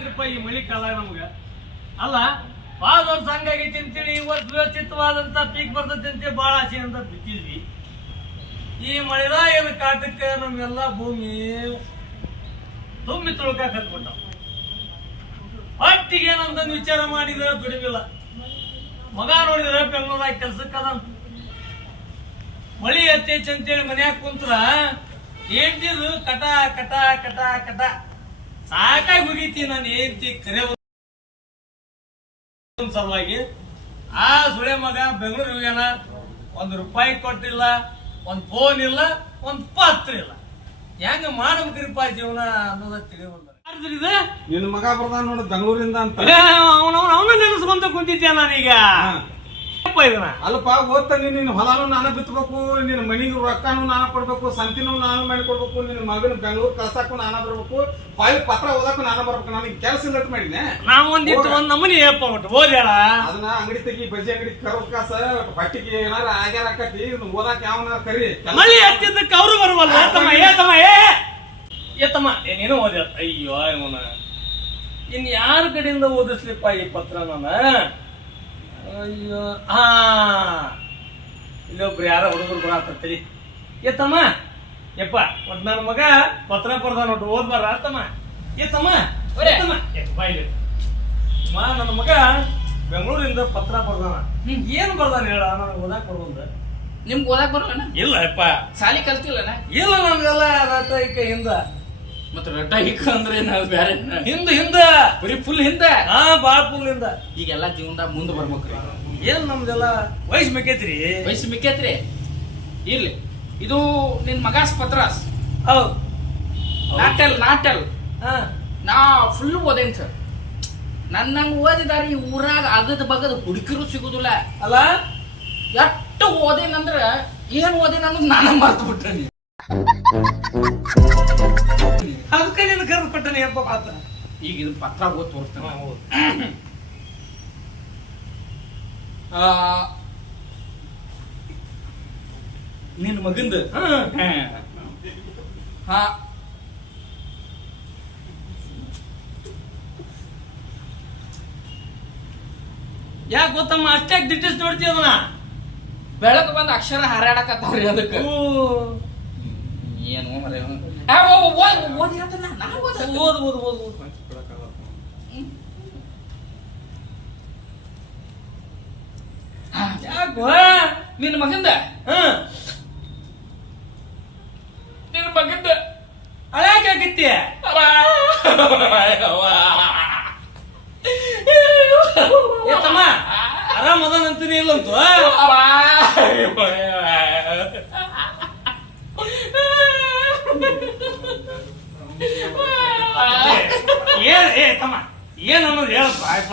ಮಾಡ್ತೀರಪ್ಪ ಈ ಮಳಿ ಕಾಲ ನಮ್ಗ ಅಲ್ಲ ಭಾಳ ವರ್ಷ ಹಂಗಾಗೈತಿ ಅಂತೇಳಿ ಈ ವರ್ಷ ವ್ಯವಸ್ಥಿತವಾದಂತ ಪೀಕ್ ಬರ್ತೈತಿ ಅಂತೇಳಿ ಭಾಳ ಆಸೆ ಅಂತ ಬಿತ್ತಿದ್ವಿ. ಈ ಮಳೆರಾಯನ ಕಾಟಕ್ಕೆ ನಮ್ಗೆಲ್ಲ ಭೂಮಿ ತುಂಬಿ ತುಳ್ಕಾಕ ಹತ್ಬಿಟ್ಟಾವ. ಹೊಟ್ಟಿಗೆ ಏನಂತಂದು ವಿಚಾರ ಮಾಡಿದ್ರೆ ದುಡಿಮಿಲ್ಲ. ಮಗ ನೋಡಿದ್ರೆ ಬೆಂಗಳೂರಾಗ ಕೆಲ್ಸಕ್ಕದ ಮಳಿ ಹತ್ತೈತಿ ಅಂತೇಳಿ ಮನ್ಯಾಗ ಕುಂತ್ರ ಹೇಳ್ತಿದ್ರು ಕಟ ಕಟ ಕಟ ಕಟ ಸಾಕಾಗಿ ಮುಗೀತಿ. ನಾನು ಹೇಳ್ತಿ ಕರೆ ಸಲುವಾಗಿ ಆ ಸುಳೆ ಮಗ ಬೆಂಗಳೂರು ಹೋಗ್ಯಾನ. ₹1 ಕೊಟ್ಟಿಲ್ಲ, ಒಂದ್ ಫೋನ್ ಇಲ್ಲ, ಒಂದ್ ಪತ್ರ ಇಲ್ಲ. ಹೆಂಗ ಮಾಡ್ಬೇಕ್ರಿಪ್ಪ ಜೀವನ ಅನ್ನೋದ ತಿಳಿಯಲ್ಲ. ನಿನ್ನ ಮಗ ಬರ್ದಾನ ನೋಡ ಬೆಂಗಳೂರಿಂದ ಅಂತ ಅವನ ನೆನೆಸ್ಕೊಂತ ಕುಂತಿದ್ದೆ ನಾನೀಗ. ಅಲ್ಲಪ್ಪ ಓದ್ತಾನೆ ನಿನ್ನ ಹೊಲನು ನಾನ ಬಿತ್ತಬೇಕು, ನಿನ್ನ ಮನಿಗೆ ರೊಕ್ಕನು ನಾನ ಕೊಡ್ಬೇಕು, ಸಂತಿನೂ ನಾನು ಮಾಡಿ ಕೊಡ್ಬೇಕು, ನಿನ್ನ ಮಗನ ಬೆಂಗಳೂರು ಕಳ್ಸಾಕು ನಾನ ಬರ್ಬೇಕು, ಫೈಲ್ ಪತ್ರ ಓದಾಕು ನಾನ ಬರ್ಬೇಕು. ನನಗೆ ಕೆಲಸ ಇಲ್ಲ ಮಾಡಿದ್ನೆ. ನಾವ್ ಒಂದಿಟ್ಟು ಒಂದ್ ನಮೂನಿ ಓದ್ಯಾಳ ಅದನ್ನ ಅಂಗಡಿ ತೆಗಿ, ಬಜ್ಜಿ ಅಂಗಡಿ ಕರೋ ಕಾಸ ಹೊಟ್ಟಿಗೆ ಏನಾರ ಆಗ್ಯಾರ ಆಕತಿ. ಓದಾಕ ಯಾವನಾರ ಕರಿ. ಮಳಿ ಹತ್ತಿದ್ದಕ್ಕೆ ಅವರು ಬರುವಲ್ಲ. ಏತಮ್ಮ ಏನೇನೋ ಓದ್ಯಾಳ. ಅಯ್ಯೋ ಇವನ ಇನ್ ಯಾರ ಕಡೆಯಿಂದ ಓದಿಸ್ಲಿಪ್ಪ ಈ ಪತ್ರ ನಾನ? ಅಯ್ಯೋ ಹಾ ಇಲ್ಲೊಬ್ರು ಯಾರ ಹುಡುಗರು ಬರತ್ತರಿ. ಏತಮ್ಮ ಯಪ್ಪ ಒಟ್ ನನ್ನ ಮಗ ಪತ್ರ ಬರ್ದ ನೋಡ್ರಿ, ಓದ್ಬಾರ ತಮ್ಮ. ಏತಮ್ಮ ಬಾಯ್ಲಿ ನನ್ನ ಮಗ ಬೆಂಗಳೂರಿಂದ ಪತ್ರ ಬರ್ದಾನ. ಏನ್ ಬರ್ದಾನ ಹೇಳ? ನನಗೆ ಓದಾಕ್ ಬರುವಂದ. ನಿಮ್ಗೆ ಓದಾಕ್ ಬರಲ್ಲ? ಇಲ್ಲ ಯಪ್ಪ, ಸಾಲಿ ಕಲ್ತಿಲ್ಲ? ಇಲ್ಲ ನಮ್ಗೆಲ್ಲ ರಟ ಈಕ ಹಿಂದ. ಮತ್ತೆ ರಟ ಈಕ ಅಂದ್ರೆ ನಾವು ಬೇರೆ ಹಿಂದ ಬರೀ ಫುಲ್ ಹಿಂದ. ಹಾ ಬಾಳ ಫುಲ್ ಹಿಂದ. ಈಗೆಲ್ಲ ಜೀವನದಾಗ ಮುಂದೆ ಬರ್ಬೇಕ್ರಿ. ಏನ್ ನಮ್ದೆಲ್ಲ ವಯಸ್ಸು ಮಿಕ್ಕೈತ್ರಿ. ವಯಸ್ಸು ಮಿಕ್ಕೈತ್ರಿ ಇರ್ಲಿ. ಇದು ನಿನ್ ಮಗಾಸ್ ಪತ್ರಾಸ್. ಹೌದು ನಾಟಲ್ ಹಾ ನಾ ಫುಲ್ ಓದೇನ್ ಸರ್. ನನ್ನಂಗ ಓದಿದಾರ ಈ ಊರಾಗ ಅಗದ್ ಬಗದ್ ಹುಡುಕಿರು ಸಿಗುದಿಲ್ಲ. ಅಲ್ಲ ಎಷ್ಟು ಓದೇನಂದ್ರ ಏನ್ ಓದೇನಂದ್ರ ನಾನ ಮರ್ತು ಬಿಟ್ರಿ. ಅದಕ್ಕೆ ನೀನು ಕರೆದು ಕೊಟ್ಟನೆ ಯಪ್ಪ ಪಾತ್ರ. ಈಗ ಇದು ಪತ್ರ ಓದ್ ತೋರಿಸ್ತೇನೆ. ನಿನ್ ಮಗಂದ ಹಾ ಯಾಕೆ ಗೊತ್ತಮ್ಮ ಅಷ್ಟೇ ಡಿಟೇಲ್ಸ್ ನೋಡ್ತೀವಿ ಅದನ್ನ. ಬೆಳಕು ಬಂದ ಅಕ್ಷರ ಹಾರಾಡಕತ್ತಾವ್ರಿ ಅದಕ್ಕೆ. ಏನು ನಿನ್ನ ಮಗಂದ ಅಳ್ಯಾಕಾಗತ್ತಿ. ಏತಮ್ಮ ಆರಾಮ್ ಅದನಂತೀನಿ ಇಲ್ಲಂತು. ತಮ್ಮ ಏನ್ ಅನ್ನೋದು ಹೇಳಪ್ಪ. ಆಯ್ಪ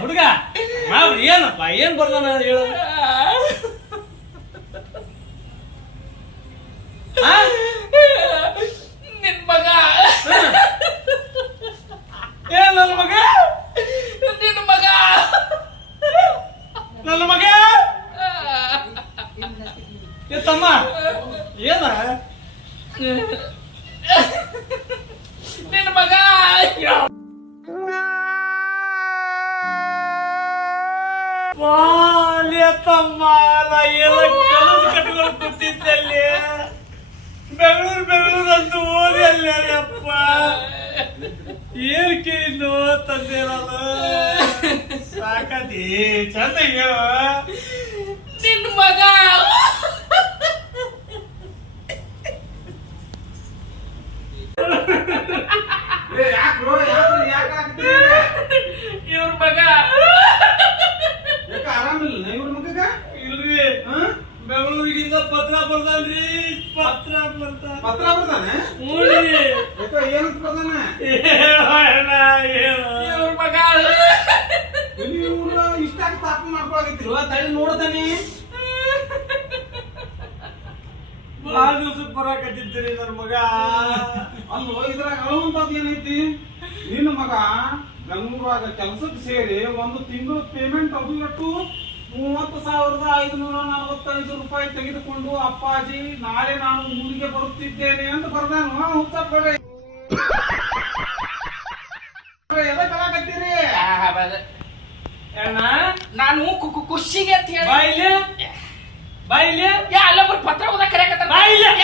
ಹುಡುಗ ಏನಪ್ಪ ಏನ್ ಬರ್ದಾನ ಹೇಳು. ನಿನ್ ಮಗ ನನ್ನ ಮಗ ನಿನ್ನ ಮಗ ನನ್ನ ಮಗ ತಮ್ಮ ಏನ ನಿನ್ನ ಮಗ ತಮ್ಮ ನಾ ಎಲ್ಲ ಕನಸು ಕಟ್ಕೊಂಡು ಕೂತಿದ್ದಲ್ಲಿ ಬೆಂಗಳೂರು ಅಂತ ಓದಿ ಅಪ್ಪ. ಏನ್ ಕೇಳಿದ್ದು ತಂದೆ ನಾನು ಸಾಕತಿ ಚಂದ ಹೇಳು. ನಿನ್ನ ಮಗ ಇವ್ರ ಮಗ ಆರಾಮಿಲ್ಲ ಇವ್ರ ಮಗ. ಇಲ್ರಿ ಬೆಂಗಳೂರಿಗಿಂದ ಪತ್ರ ಬರ್ದಾನ್ರಿ. ಪತ್ರ ಬರ್ತಾನೆ ಏನಂತ ಬರ್ದಾನ? ಇವ್ರ ಮಗ ಇವ್ರ ಇಷ್ಟಾಗಿ ತಾಪ ಮಾಡ್ಕೊಳಕತ್ತಿಲ್ವ? ತಳಿ ನೋಡತಾನೆ. ಭಾಳ ದಿವ್ಸಕ್ಕೆ ಬರಾಕತ್ತಿದ್ದೀರಿ ನನ್ನ ಮಗ. ಅಲ್ಲೋ ಇದ್ರಾಗ ಅಳುವಂತದ್ ಏನೈತಿ? ನಿನ್ನ ಮಗ ಬೆಂಗಳೂರಾಗ ಕೆಲಸಕ್ಕೆ ಸೇರಿ 1 ತಿಂಗಳು ಪೇಮೆಂಟ್ ಅದು 30,545 ರೂಪಾಯಿ ತೆಗೆದುಕೊಂಡು ಅಪ್ಪಾಜಿ ನಾಳೆ ನಾನು ಊರಿಗೆ ಬರುತ್ತಿದ್ದೇನೆ ಅಂತ ಬರ್ದಾನು. ಹುಚ್ಚಪ್ಪರೇ ಎದಕ್ಕಲಾಗತ್ತೀರಿ? ಅಣ್ಣ ನಾನು ಖುಷಿಗೆ ಅಂತ ಹೇಳಿ ಬಾಯಿಲೆ ಬಾಯಿಲೆ ಅಲ್ಲೊಬ್ರು ಪತ್ರ ಓದಕ್ ಕರೆಯಕತ್ತಾರ. ಬಾಯಿಲೆ ಅಲ್ಲ